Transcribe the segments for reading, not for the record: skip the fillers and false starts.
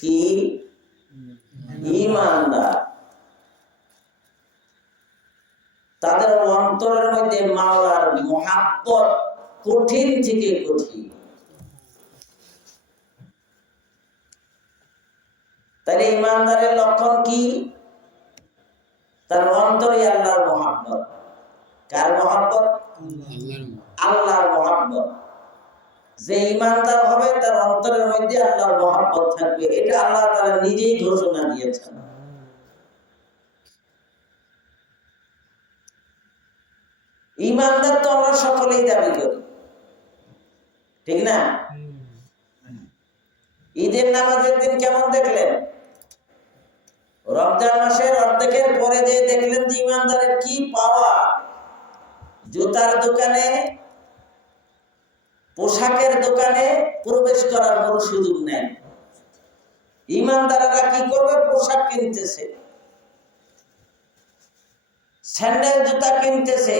কি ঈমানদার, তাদের অন্তরের মধ্যে মাওলার মহাব্বত কঠিন থেকে কঠিন। তাহলে ঈমানদারের লক্ষণ কি? তার অন্তরে আল্লাহর মহাব্বত। কার মহাব্বত? আল্লাহর মহাব্বত। যে ঈমানদার হবে তার অন্তরের মধ্যে আল্লাহর মহাব্বত থাকবে, এটা আল্লাহ তাআলা নিজেই ঘোষণা দিয়েছেন। ঈমানদার তো আমরা সকলেই দাবি করি, ঠিক না? ঈদের নামাজের দিন কেমন দেখলেন? রমজান মাসের অর্ধেকের পরে যে দেখলেন যে ঈমানদারের কি পাওয়া। জুতার দোকানে, পোশাকের দোকানে প্রবেশ করার কোনো সুযোগ নেই। ঈমানদাররা কি করবে? পোশাক কিনতেছে, স্যান্ডেল জুতা কিনতেছে,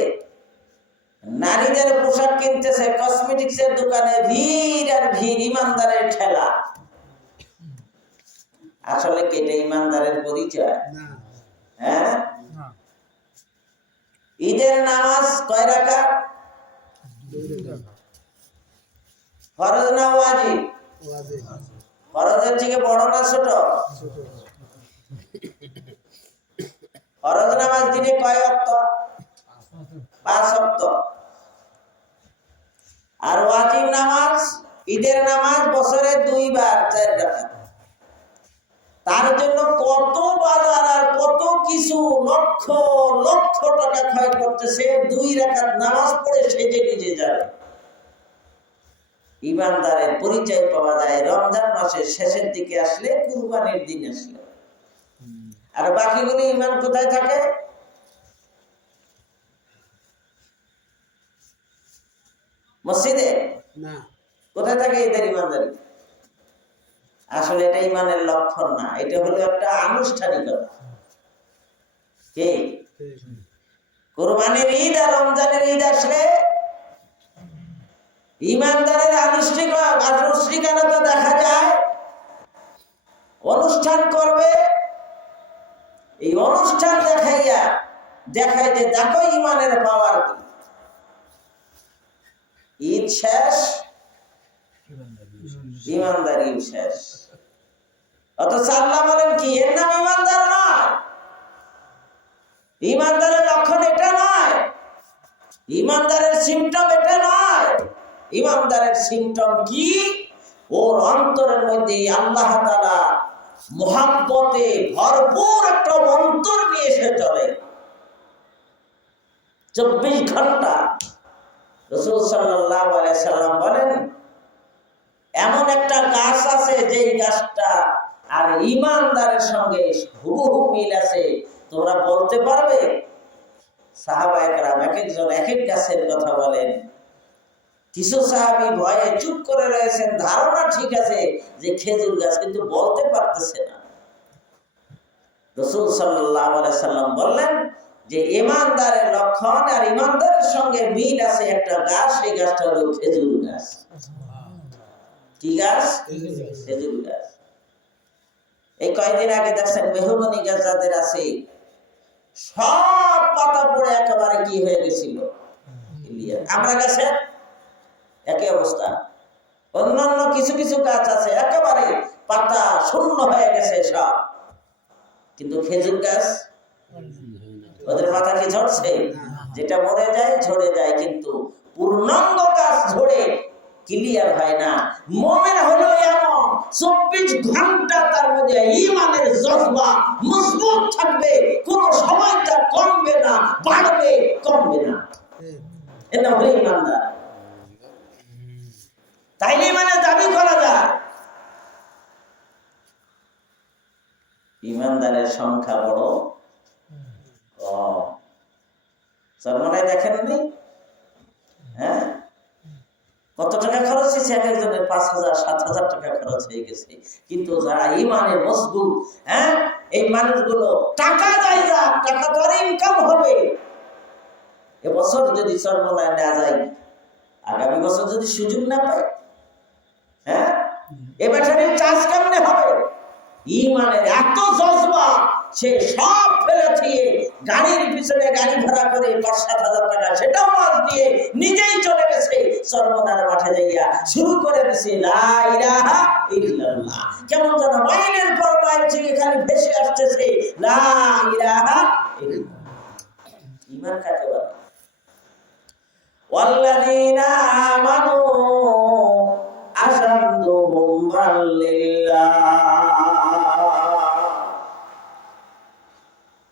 নারীদের পোশাক কিনতেছে, কসমেটিক্সের দোকানে ভিড় আর ভিড়, ঈমানদারের ঠেলা। আসলে কি এটা ঈমানদারের পরিচয়? হ্যাঁ? ঈদের নামাজ কয় রাকাত? ফরজ না ওয়াজিব? ফরজের থেকে বড় না ছোট? ফরজ নামাজ দিনে কয় ওয়াক্ত? 5 ওয়াক্ত। আর ওয়াজিব নামাজ, ঈদের নামাজ বছরে 2 বার 4 রাকাত। তার জন্য কত বাজার আর কত কিছু লক্ষ লক্ষ টাকা খরচ করতেছে 2 রাকাত নামাজ পড়ে সেজে নিজে যাবে। ঈমানদারের পরিচয় পাওয়া যায় রমজান মাসের শেষের দিকে আসলে, কুরবানির দিন আসলে। আর বাকিগুলো ঈমান কোথায় থাকে? মসজিদে না। কোথায় থাকে এদের ঈমানদারি? আসলে এটা ঈমানের লক্ষণ না, এটা হলো একটা আনুষ্ঠানিকতা। কি? কুরবানির ঈদ আর রমজানের ঈদ আসলে ঈমানদারের আনুষ্ঠানিকতা দেখা যায়। অনুষ্ঠান করবে, এই অনুষ্ঠান দেখায় যে দেখো ঈমানের পাওয়ার কি। ঈদ শেষ, ঈমানদারি শেষ। অথচ আল্লাহ বলেন কি? এর নাম ঈমানদার নয়। ঈমানদারের লক্ষণ এটা নয়, ঈমানদারের সিম্পটম এটা নয়। ঈমানদারের সিম্পটম কি? ওর অন্তরের মধ্যে আল্লাহ তাআলা মুহাব্বতে ভরপুর একটা অন্তর নিয়ে এসে চলে। 24 ঘন্টা। রাসূল সাল্লাল্লাহু আলাইহি সাল্লাম বলেন, এমন একটা গাছ আছে যে গাছটা আর ঈমানদারের সঙ্গে হুবহু মিল আছে। তোমরা বলতে পারবে? সাহাবায়ে কেরাম এক একজন এক এক গাছের কথা বলেন। কিছু সাহাবী ভয়ে চুপ করে রয়েছেন, ধারণা ঠিক আছে যে খেজুর গাছ, কিন্তু বলতে পারতেছে না। রাসূল সাল্লাল্লাহু আলাইহি সাল্লাম বললেন যে ঈমানদারের লক্ষণ আর ঈমানদারের সঙ্গে মিল আছে একটা গাছ, সেই গাছটা হলো খেজুর গাছ। কি গাছ? খেজুর গাছ। এই কয়েকদিন আগে দেখছেন মেহগনি গাছ যাদের আছে, সব পাতা পড়ে একেবারে কি হয়ে গেছিল। আমরা গাছে একই অবস্থা। অন্যান্য কিছু কিছু গাছ আছে একেবারে পাতা শূন্য হয়ে গেছে সব, কিন্তু খেজুর গাছ ওদের পাতা কি ঝরছে? যেটা মরে যায় ঝরে যায়, কিন্তু পূর্ণাঙ্গ গাছ ঝরে ক্লিয়ার হয় না। মুমিন হলো এমন 24 ঘন্টা তার মধ্যে ঈমানের জজবা মজবুত থাকবে, কোন সময় তা কমবে না, বাড়বে কমবে না। এটা হলো ঈমানদার। তাইলে মানে দাবি করা যায় ঈমানদারের সংখ্যা বড় কম। সর্বনাই দেখেননি? হ্যাঁ, কত টাকা খরচ হয়েছে? এক একজনের 5,000 7,000 টাকা খরচ হয়ে গেছে। কিন্তু যারা ঈমানে মজবুত, হ্যাঁ, এই মানুষগুলো টাকা যায় যা, টাকা তো আর ইনকাম হবে। এবছর যদি সর্বনায় না যায়, আগামী বছর যদি সুযোগ না পায়, হ্যাঁ, এ ব্যাটারির চার্জ কেমনে হবে? ইমানের এত জজবা, সে সব ফেলে দিয়ে গাড়ির পিছনে গাড়ি ভাড়া করে ৫-৭ হাজার টাকা সেটাও মাছ দিয়ে নিজেই চলে গেছে চরমনার মাঠে যাইয়া শুরু করে দিছে লা ইলাহা ইল্লাল্লাহ। কেমন যেন মাইলের পর মাইল থেকে খালি ভেসে আসতেছে লা ইলাহা ইল্লাল্লাহ। ইমান কাকে বলে? ওয়াল্লাযীনা আমানু আশাদ্দু হুব্বান লিল্লাহ।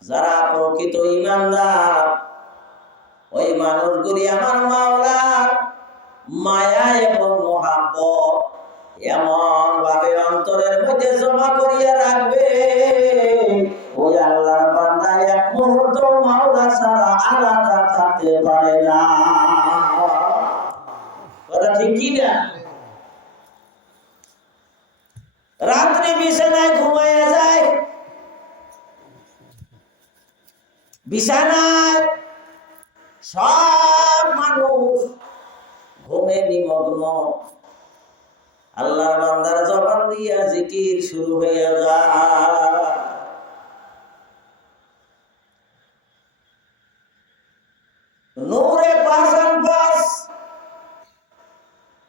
যারা প্রকৃত ঈমানদার ওই মানুষগুলি আমার মাওলার মায়া এবং মহব্বত এমন ভাবে অন্তরের মধ্যে জমা করিয়া রাখবে, ওই আল্লাহর বান্দা এক মুহূর্ত মাওলা ছাড়া আলাদা থাকতে পারে না। কথা ঠিক কি না? রাত্রে বিছানায় ঘুমাইয়া যায়, বিছানায় সব মানুষ ঘুমে নিমগ্ন, আল্লাহর বান্দার জবান দিয়া জিকির শুরু হইয়া যায়। নূরে পাশান পাশ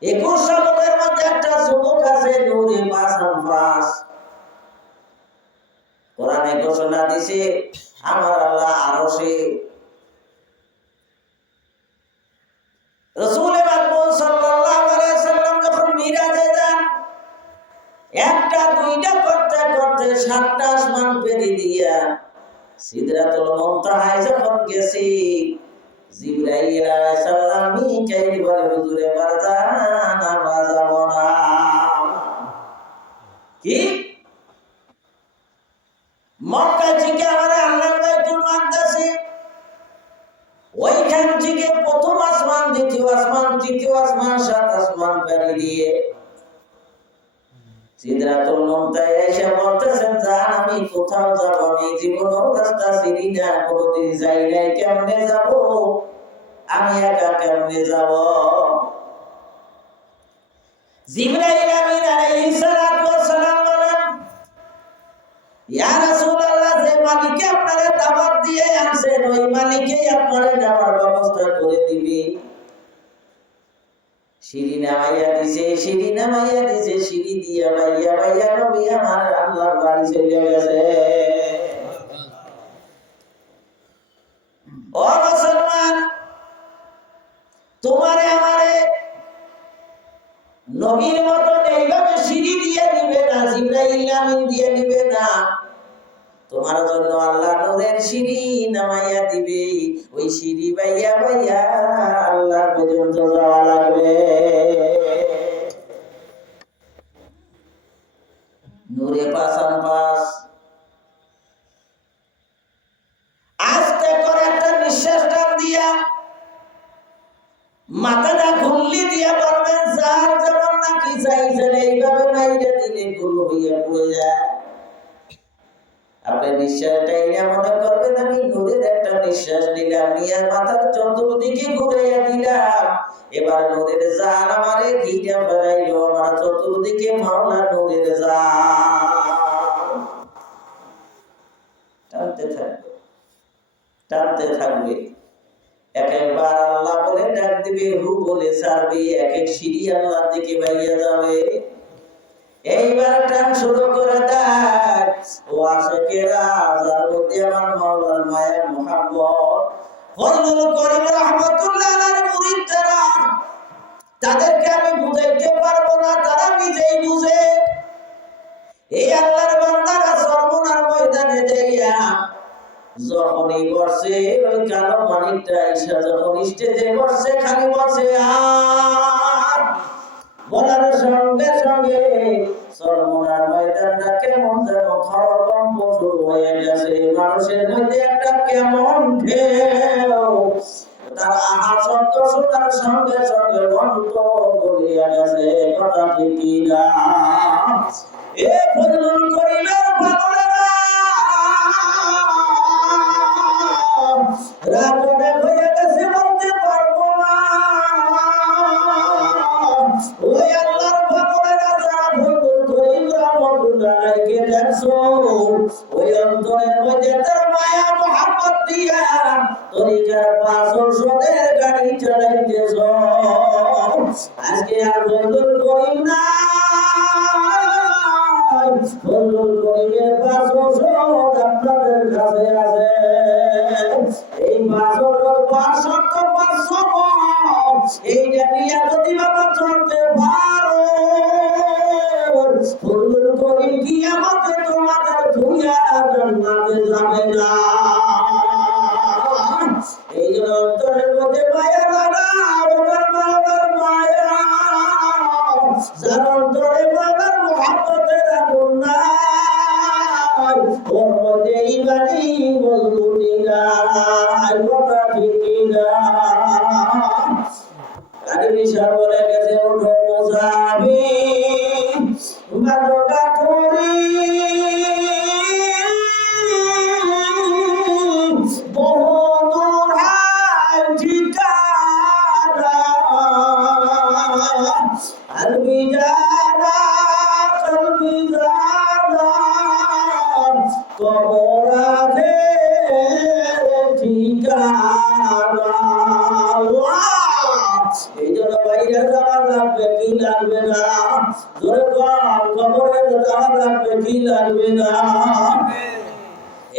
21 শতকের মধ্যে একটা যুবক আছে, নূরে পাশান পাশ। কোরআনে ঘোষণা দিছে আমার আল্লাহ আরশে। রাসূল আকরাম সাল্লাল্লাহু আলাইহি সাল্লাম যখন মিরাজে যান, একটা দুইটা করতে করতে 7টা আসমান পেরি দিয়া সিদরাতুল মুনতাহায় যখন গেছি, জিবরাইল আলাইহিস সালাম মিকাইল বলে হুজুরে বারজান আমরা যাব না। কি মক্কা থেকে আমাদের আল্লাহর বাইতুল মাকদাসে, ওইখান থেকে প্রথম আসমান, দ্বিতীয় আসমান, তৃতীয় আসমান, 7 আসমান পাড়ি দিয়ে সিদরাতুল মুনতাহায় এসে বলতেছেন জান আমি কোথাও যাব না, জীবনেও রাস্তা চিনি না, কোনোদিন যাই নাই, কেমনে যাব আমি, একা কেমনে যাব? জিবরাইল আমিন আলাইহিস সালাতু ওয়াস সালাম বলেন ইয়া রাসূলুল্লাহ, যে মালিক আপনারে দাওয়াত দিয়ে আনছেন ওই মালিকই আপনারে যাওয়ার ব্যবস্থা করে দিবে। সিঁড়ি নামাইয়া দিছে, সিঁড়ি নামাইয়া দিছে, সিঁড়ি দিয়া বাইয়া বাইয়া নবী আমার আল্লাহর বাড়ি চলে গেছে। ও মুসলমান, তোমারে আমারে নবীর মতন এইভাবে সিঁড়ি দিয়ে নিবে না, জিবরাইল আমিন দিয়ে নিবে না, তোমার জন্য আল্লাহ নূরের সিঁড়ি নামাইয়া দিবে। ওই সিঁড়ি বাইয়া বাইয়া আল্লাহ পর্যন্ত যাওয়া লাগবে। নূরে পাশান পাশ। আস্তে করে একটা নিঃশ্বাস টান দিয়া মাথাটা ঘুরলি দিয়া বলবেন যার যেমন নাকি চাইছেন এইভাবে মাইরা দিলে গুলো হইয়া পড়ে যায়। আপনি নিঃশ্বাসটা এনে মনে করবেন আমি নূরের একটা নিঃশ্বাস নিলাম, নিয়ে মাথার চতুর্দিকে ঘুরাইয়া দিলাম, এবার নূরের জান আমারে ঘিরে বেড়াইলো, আমার চতুর্দিকে মাওলা নূরের জান টানতে থাকবে, টানতে থাকবে। একবার আল্লাহ বলে ডাক দিবে, হু বলে ছাড়বে, এক এক সিঁড়ি আল্লাহর দিকে বাইয়া যাবে। এইবার টান শুরু করে দেয় ও আশিকেরা, যার মধ্যে আমার মাওলার মায়া মুহাব্বত। ফজলুল করিম রাহমাতুল্লাহ আলাইহির মুরিদ যারা, তাদেরকে আমি বুঝাইতে পারবো না, তারা নিজেই বুঝে। এই আল্লাহর বান্দারা সর্বনার ময়দানে যাইয়া যখনই বসে, ওই কালো মানিকটা ঈশা যখন স্টেজে বসে খালি বসে আর বলার সঙ্গে সঙ্গে সর্বনার ময়দানটা কেমন যেন থরকম্প শুরু হয়ে গেছে, মানুষের মধ্যে একটা কেমন ঢেউ, তার আহা শব্দ শোনার সঙ্গে সঙ্গে অন্তর গলিয়া গেছে। কথা ঠিক কিনা? এ ফজলুল করিমের পাগলেরা, রাত অনেক হয়ে গেছে, বলতে পারবো না। ওই আল্লাহর পাগলেরা যারা ফজলুল করিম লাগাইকে দেখছো ওই অন্তরের মধ্যে তার মায়া মোহাম্মত দিয়া তরিকার 500 গাড়ি চালাইতেছ আজকে আর বন্ধুর করিম না বন্ধুর করিমের 500 আপনাদের কাছে আছে এই 500 এইটা নিয়ে যদি বাবা চলতে পারো বন্ধুর করিম কি আমাদের তোমাদের ধুইয়া জান্নাতে যাবে না এই জন্য অন্তরের মধ্যে মায়া লাগাও আমার মাওলার মায়া যার অন্তরে মাওলার মুহাব্বতের আগুন নাই ওর মধ্যে ইমানি মজবুতি নাই কথা ঠিক না আরিশা বলে গেছে ওঠো মুসাফির বাদকা করি বহুদূর হায় ঠিকানা আলবি জানা কলবি জানা কবর আছে ঠিকানা এই জন্য বাইরে যাওয়া লাগবে কি লাগবে না ধরে কবরে যাওয়া লাগবে কি লাগবে না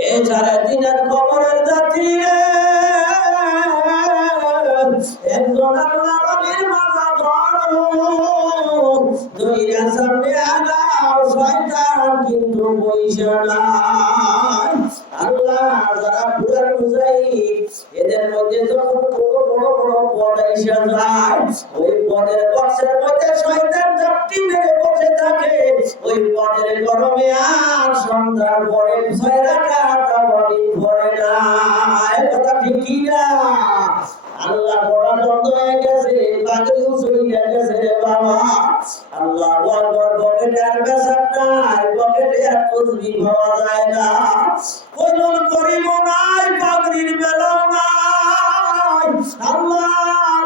এই 3.5 কবরের যাত্রী একজন আল্লাহ নবীর মাথা ধরো ধইরা সামনে আগাও শয়তান কিন্তু পয়সা নাই আল্লাহ যারা পুরার মুজাহিদ এদের মধ্যে যখন বড় বড় পদ এসে যায় ওই পদের বক্সের মধ্যে শয়তান জাপটি মেরে বসে থাকে ওই পদের গরমে আর সন্ধ্যার পরে 6 রাকাত আমলি পড়ে না কথা ঠিক কি না আল্লাহ বড় বন্ধ হয়ে গেছে পাগল উসুইয়া গেছে রে বাবা আল্লাহু আকবার পকেটে আর বেসাব নাই পকেটে আর তসবিহ পাওয়া যায় না কোনুল করিম নাই পাগড়ির বেলাও নাই আল্লাহ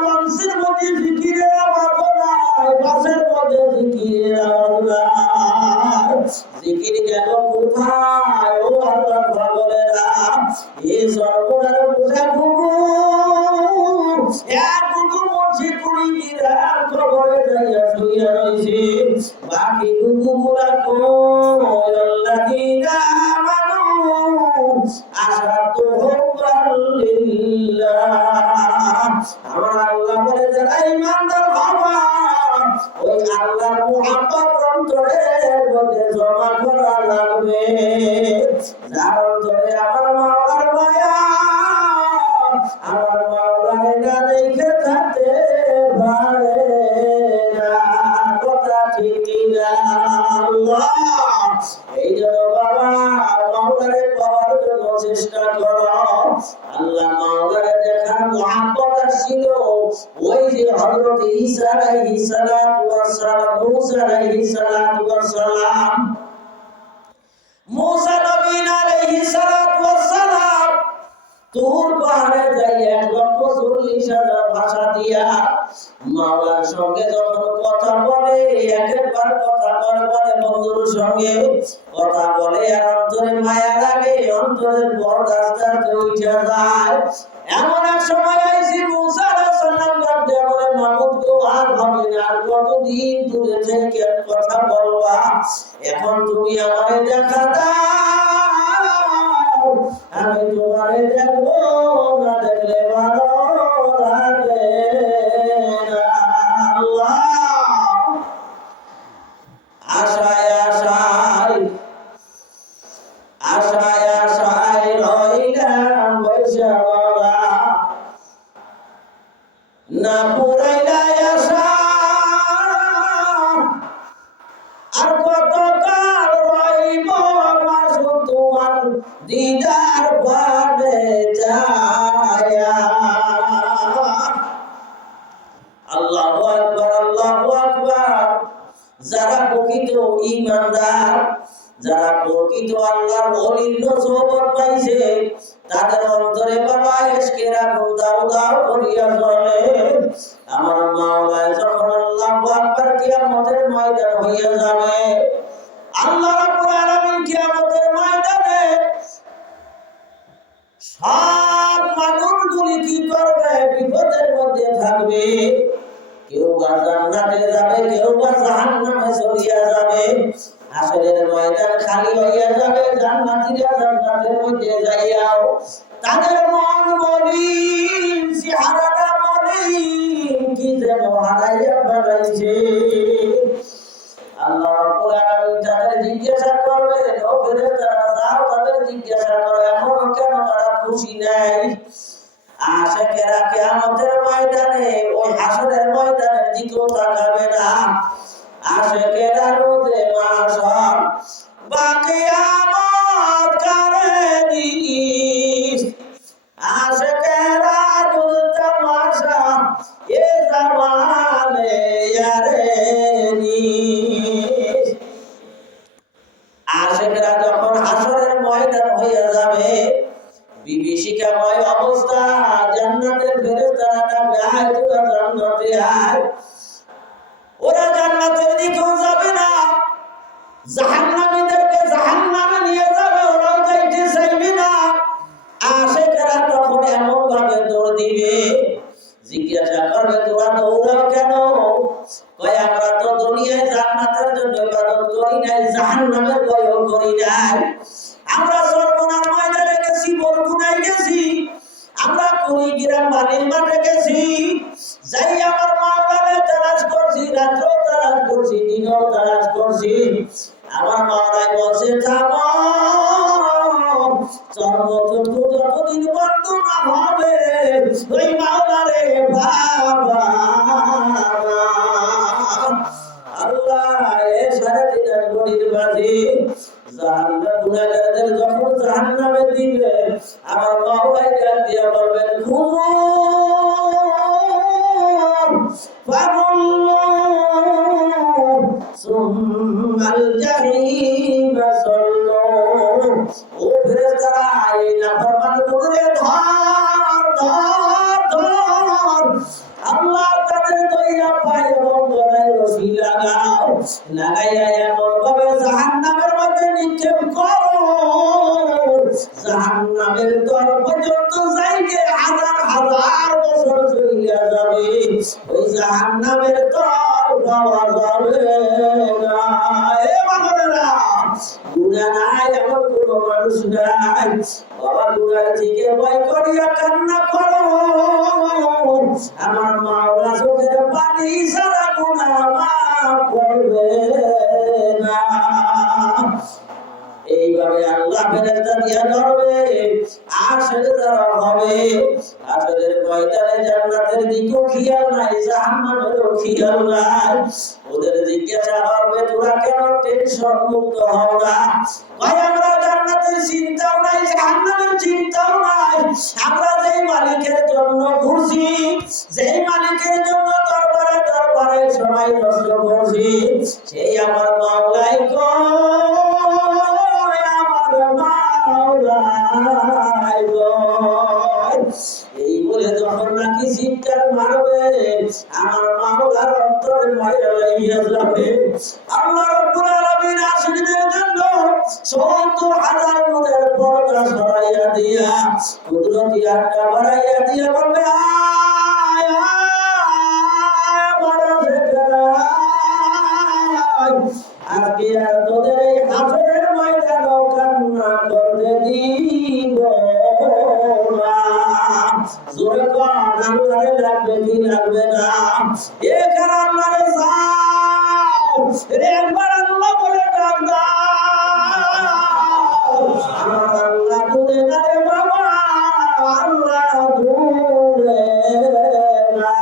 মানুষের মধ্যে জিকিরের আওয়াজ নাই বাসের মধ্যে জিকিরের আওয়াজ নাই জিকির গেল কোথায় ও আল্লাহ পাগলেরা এই সর্বনার পূজা এক গুগু মসজিদ কুড়ি গিরা কবরে যাইয়া শুইয়া রইছে বাকি গুগুগুলা কই আল্লাযিনা আমানু আশাদু হুব্বান লিল্লাহ আমার আল্লাহ বলে যারা ঈমানদার হবা ওই আল্লাহর মুহাব্বত অন্তরের মধ্যে জমা করা লাগবে যার অন্তরে আমার মাওলার মায়া আমার মাওলার না দেখে থাকতে পারে না কথা ঠিক না আল্লাহ এই জন্য বাবা মাওলারে পাওয়ার জন্য চেষ্টা করো আল্লাহ মাওলারে দেখার মুহাব্বত ছিল ওই যে হযরত ঈসা আলাইহিস সালাতু ওয়াস সালাম মুসা আলাইহিস সালাতু ওয়াস সালাম মুসা নবী আলাইহিস সালাতু ওয়াস সালাম তুর পাহাড়ে যাই 1,40,000 ভাষা দিয়া মাওলার সঙ্গে যখন কথা বলে একবার কথা বলে বন্ধুর সঙ্গে কথা বলে আর অন্তরে মায়া লাগে অন্তরের বরদাস্ত উঠে যায় এমন এক সময় আইসি মুসা আলাইহিস সালাম ডাকতে বলে মাবুদ গো আর হবে না আর কতদিন দূরে থেকে কথা বলবা এখন তুমি আমারে দেখা দাও আমি তোমারে দেখবো না দেখলে ভালো লাগে না আল্লাহ আশায় আশায় আশায় আশায় রইলাম বৈশা বলা না পুরাইলা আশা আর কত কাল রইব মাসু তোমার দিদার পাবে যায়া আল্লাহু আকবার আল্লাহু আকবার যারা প্রকৃত ঈমানদার যারা প্রকৃত আল্লাহর ওলির সোহবত পাইছে তাদের অন্তরে বাবা ইশকের আগুন দাও দাও করিয়া জ্বলে আমার মাওলা যখন আল্লাহু আকবার কিয়ামতের ময়দান হইয়া যাবে আল্লাহ রাব্বুল আলামিন কিয়ামতের ময়দানে সব মানুষগুলি কি করবে? বিপদের মধ্যে থাকবে। কেউ বা জান্নাতে যাবে, কেউ বা জাহান্নামে চলিয়া যাবে। হাসরের ময়দান খালি হইয়া যাবে, জান্নাতীরা জান্নাতের মধ্যে যাইয়াও তাদের মন মলিন, চেহারাটা মলিন, কি যেন হারাইয়া ফেলাইছে। আল্লাহ রাব্বুল আলামিন তাদের জিজ্ঞাসা করবেন, ও ফেরেশতারা যাও তাদের জিজ্ঞাসা করো এখনো কেন তারা খুশি নাই? আশিকেরা কিয়ামতের ময়দানে ওই হাসরের ময়দানের দিকেও তাকাবে না। আশিকেরা রোজে মাশার বা কিয়ামত কারেনি, আশিকেরা রোজ তামাশা এ জামালে ইয়ারেনি। আশিকরা যখন হাসরের ময়দান হয়ে যাবে, বিভীষিকাময় অবস্থা, জান্নাতের ফেরেশতারা ডাকবে, আয় তোরা জান্নাতে আয়। ওরা জান্নাতের দিকেও যাবে না, জাহান্নামীদেরকে জাহান্নামে নিয়ে যাবে, ওরাও যাইতে চাইবে না। আশিকরা তখন এমন ভাবে দৌড় দিবে, জিজ্ঞাসা করবে তোরা দৌড়াও কেন? কয় আমরা তো দুনিয়ায় জান্নাতের জন্য ইবাদত করি নাই, জাহান্নামের ভয়ও করি নাই। আমরা সর্বনার ময়দানে গেছি, বরগুনায় গেছি, আমরা কুড়িগ্রাম বালির মাঠে গেছি, যাই আমার মাওলারে তালাশ করছি, রাত্রেও তালাশ করছি, দিনেও তালাশ করছি। আমার মাওলাই বলছে থামো, চর্মচক্ষু যতদিন বন্ধ না হবে ওই মাওলারে ভাবা। আল্লাহ এ 3.5 কোটির বাজি জাহান্নাম গুনাহগারদের যখন জাহান্নামে দিবে, আমার মাওলাই ডাক দিয়া বলবেন সুম্মাল জাহিম সাল্লু। ও ফেরেশতারা এই নাফরমানগুলোরে ধর ধর ধর। আল্লাহ তাদের দইয়া পায় এবং গলায় রশি লাগাও, লাগাইয়া এমন ভাবে জাহান্নামের মধ্যে নিক্ষেপ করো, জাহান্নামের দর পর্যন্ত যাইবে, হাজার হাজার বছর চলিয়া যাবে, ওই জাহান্নামের দর পাওয়া যাবে না। এ বাবারা, গুনাহ নাই এমন কোনো মানুষ নাই। বাবা গুনাহ থেকে ভয় করিয়া কান্না করো, আমার মাওলা চোখের পানি ছাড়া গুনাহ মাফ করবে না। এইভাবে আল্লাহ ফেরেশতা দিয়া ধরবে, আসলে যারা হবে আসলের ময়দানে জান্নাতের দিকেও খেয়াল নাই, জাহান্নামেরও খেয়াল নাই। ওদের জিজ্ঞাসা করবে তোরা কেন টেনশন মুক্ত হও না? ভাই আমরা জান্নাতের চিন্তাও নাই, জাহান্নামের চিন্তাও নাই। আমরা যেই মালিকের জন্য ঘুরছি, যেই মালিকের জন্য দরবারে দরবারে সময় নষ্ট করছি, সেই আমার মাওলাই এই বলে যখন নাকি চিৎকার মারবে, আমার মাওলার অন্তরে মায়া লাগিয়া যাবে। আল্লাহ রাব্বুল আলামিন আশিকদের জন্য ৭০,০০০ নূরের পর্দা সরাইয়া দিয়া, কুদরতি আটটা বাড়াইয়া দিয়া বলবে আয় আয় বড় ফেরেশতা, আজকে আর তোদের এই হাসরের ময়দানে কান্না করতে দিব না। জোরে কর আল্লাহরে লাগবে কি লাগবে না? এখানে আল্লাহরে যাও, একবার আল্লাহ বলে ডাক দাও। আমার আল্লাহ দূরে না রে বাবা, আল্লাহ দূরে না।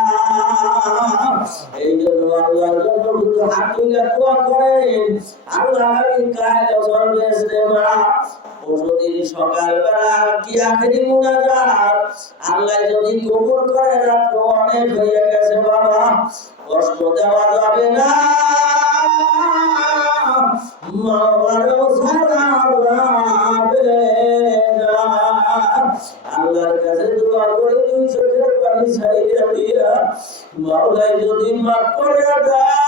এই জন্য আল্লাহর জন্য শুধু হাত তুলে দোয়া করেন, আল্লাহ আমি কায়দা করবে ইস্তেমা। প্রতিদিন সকালবেলা কি আখেরি মুনাজাত আল্লাহ যদি কবুল করে, রাত অনেক হয়ে গেছে বাবা, কষ্ট দেওয়া যাবে না, মাওলারও ছাড়া যাবে না। আল্লাহর কাছে দোয়া করে 2 চোখের পানি ছাড়িয়ে দিয়া মাওলাই যদি মাফ করে দেয়,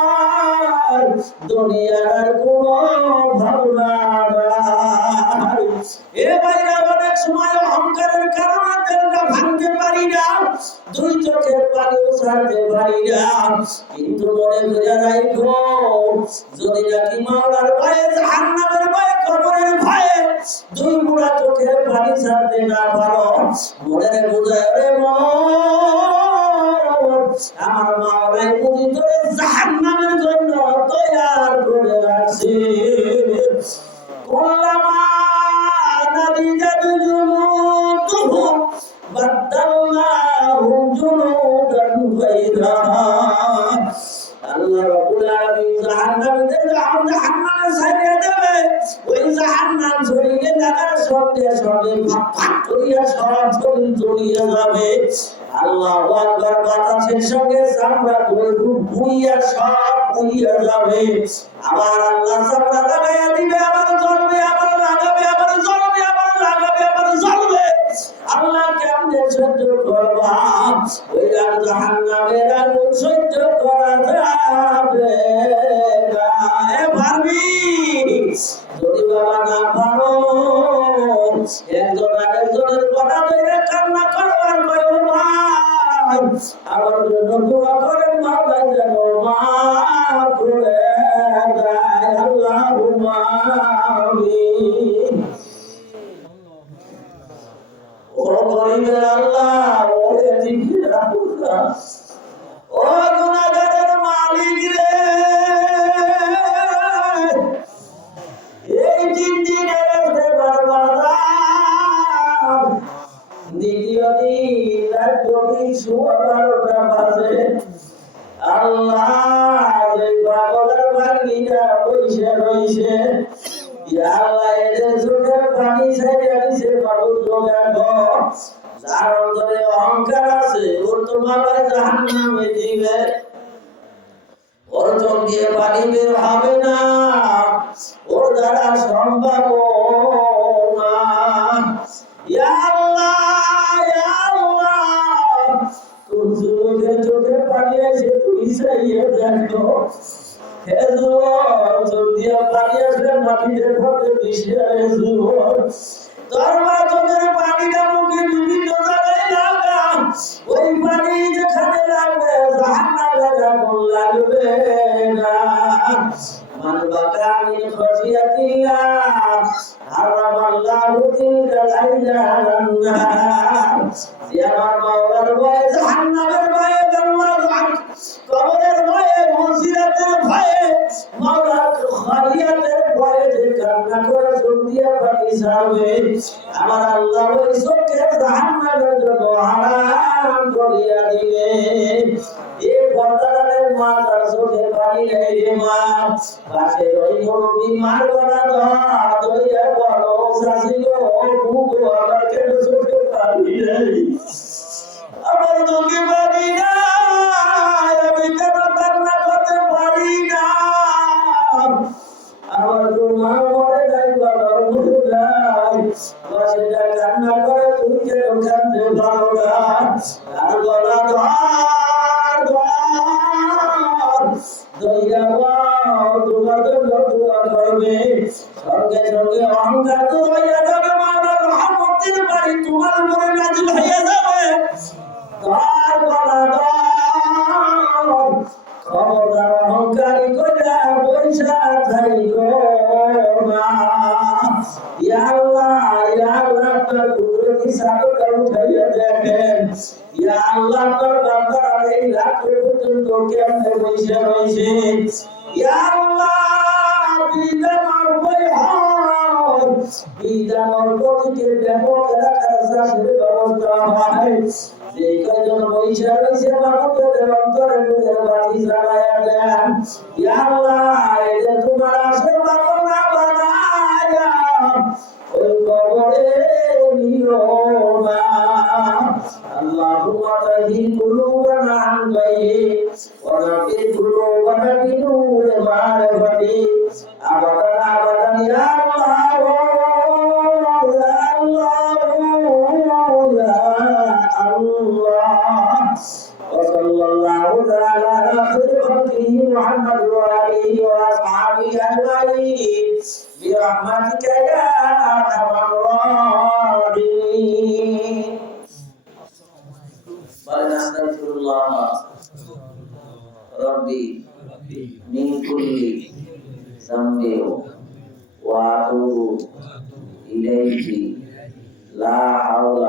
নাই, দুনিয়ার কোনো ভাবনা নাই। এ ভাইরা, অনেক সময় অহংকারের কারণে তেলটা ভাঙতে পারি না, দুই চোখের পানিও ছাড়তে পারি না, কিন্তু মনে করে রাখো, যদি নাকি মাওলার ভয়ে, জাহান্নামের ভয়ে, কবরের ভয়ে দুই মুড়া চোখের পানি ছাড়তে না পারো, মনে বুঝায় রে আমার মাওলাই বুঝি তোরে জাহান্নামের জন্য তৈয়ার করে রাখছে। কুল্লামা নাদিজাত জুনুদুহুম বাদদালনাহুম জুনুদান গায়রাহা। আল্লাহ রাব্বুল আলামিন জাহান্নামীদের জাহান্নামে ছাইড়া দেবে, ওই জাহান্নাম শরীরে লাগার সঙ্গে সঙ্গে ফাট করিয়া সব শরীর জ্বলিয়ে যাবে। আল্লাহু আকবার, বাতাসের সঙ্গে চামড়া পুড়িয়া সব পুড়িয়া যাবে। আবার আল্লাহ চামড়া লাগাইয়া দিবে, আবার জ্বলবে, আবার লাগাবে, আবার জ্বলবে, আবার লাগাবে, আবার জ্বলবে। আল্লাহ কেমনে সহ্য করবা? ওই জাহান্নামের আগুন সহ্য করা যাবে না। এ পারবি? যদি বাবা না পারো, একজন আরেকজনের কথা ধরে কান্না করবার কয়ো ভাই, আমার জন্য দোয়া করেন, মাওলা যেন মাফ করে দেয়। আল্লাহুম্মা আমিন। ও গরিবের আল্লাহ, ও এতিমের আল্লাহ, ও গুনাহগারের মালিক রে, এই জিন্দিগির রাস্তে বারবার দ্বিতীয় দিন রাত গভীর সোয়া 12টা বাজে। আল্লাহ, এই পাগলের ভাগ্নিটা বইসে রইছে, আল্লাহ এদের চোখের পানি ছাইড়া দিছে, বাবু জোগাড়, যার অন্তরে অহংকার আছে, ওর তো মাওলা জাহান্নামে দিবে, ওর চোখ দিয়ে পানি বের হবে না, ওর দ্বারা সম্ভব না। ইয়া আল্লাহ, ইয়া আল্লাহ, তোর যুবকের চোখে পানি আছে, তুই চাইয়ে দেখো। হে যুবক, চোখ দিয়ে পানি আসলে মাটিতে পড়ে মিশে আরে যুবক, তোর মা চোখের পানিটা মুখে বিভিন্ন জায়গায় লাগা, ওই পানি যেখানে লাগবে জাহান্নামের আগুন লাগবে না। মান বাকা মিন খাশিয়াতিল্লাহ হারামাল্লাহু তিলকা আইনান নার। যে আমার মাওলার ভয়ে, জাহান্নামের ভয়ে, কবরের ভয়ে, মুসিবতের ভয়ে, মাওলার খালিয়াতের ভয়ে যে কান্না করে চোখ দিয়ে পানি ছাড়বে, আমার আল্লাহ ওই চোখকে জাহান্নামের জন্য হারাম করিয়া দিবে। এই পর্দারের মা, তার চোখে পানি নেই রে মা, পাশে ওই মুরব্বি মার গলা ধইয়া বলো, শাশিল বুক আমার কেন চোখে পানি নেই, আমার চোখে পানি নাই, আমি কেন কান্না করতে পারি না? আমার তো মা মরে নাই, বাবা মরে নাই, বাসিটা কান্না করে, তুমি কেন কাঁদতে পারো না? আর গলা তোমার জন্য দোয়া করবে, সঙ্গে সঙ্গে অহংকার তো হইয়া যাবে, মাওলার রহমতের বাড়ি তোমার উপরে নাজিল হইয়া যাবে। তার গলা খবরদার অহংকারী কইরা পয়সা থাইকো না। ইয়া আল্লাহ, ইয়া আল্লাহ, আপনার কুদরতি সাগরটা উঠাইয়া দেখেন। ইয়া আল্লাহ, আপনার বান্দারা এই রাত্রে পর্যন্ত কেমনে বসে রয়েছে। ইয়া আল্লাহ, বিধানের বই হয়, বিধানের প্রতিকে ব্যাপক রাখার চাষের ব্যবস্থা হয়। যে কয়জন বসে রয়েছে, বাবুদের অন্তরে দুধের বাতি জ্বালাইয়া দেন। ইয়া আল্লাহ, এই যে তোমার আশীর্বাদ না বানায়া ওই কবরে নিও না। আল্লাহুম্মা তাহির কুলুবানা আন গায়রি ওয়া নাফির কুলুবানা বিনূরি মারিফাতি আবাদান আবাদান ইয়া আল্লাহ, ইয়া আল্লাহ, ইয়া আল্লাহ। وصلى الله تعالى على خير خلقه محمد برحمتك يا أرحم الراحمين ونستغفر الله ربي من كل ذنب وأتوب إليه لا حول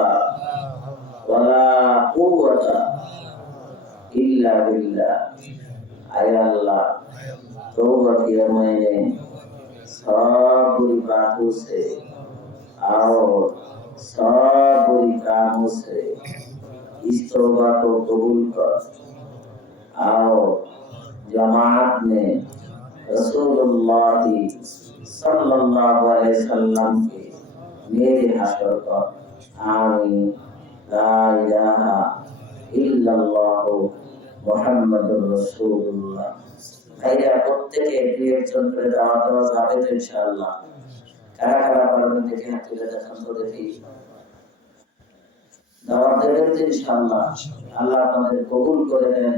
ولا قوة إلا بالله أي الله توبة मैंने सब बुरी बातों से और सब बुरी कामों से इस तौबा को कबूल कर आओ जमात में रसूलुल्लाह सल्लल्लाहु अलैहि वसल्लम के मेरे हशर पर आमीन ला इलाहा इल्लल्लाह मुहम्मदुर रसूलुल्लाह ভাইরা প্রত্যেকে দুই একজন করে দাওয়াত দেওয়া যাবে তো ইনশাআল্লাহ কারা কারা পারবেন দেখে হাত তুলে দেখান তো দেখি দাওয়াত দেবেন তো ইনশাআল্লাহ আল্লাহ আপনাদের কবুল করে নেন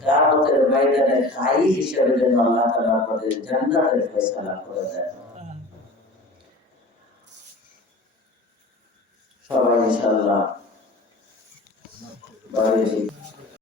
কিয়ামতের ময়দানে দায়ী হিসেবে যেন আল্লাহ তাআলা আপনাদের জান্নাতের ফয়সালা করে দেন সবাই ইনশাআল্লাহ বাড়ি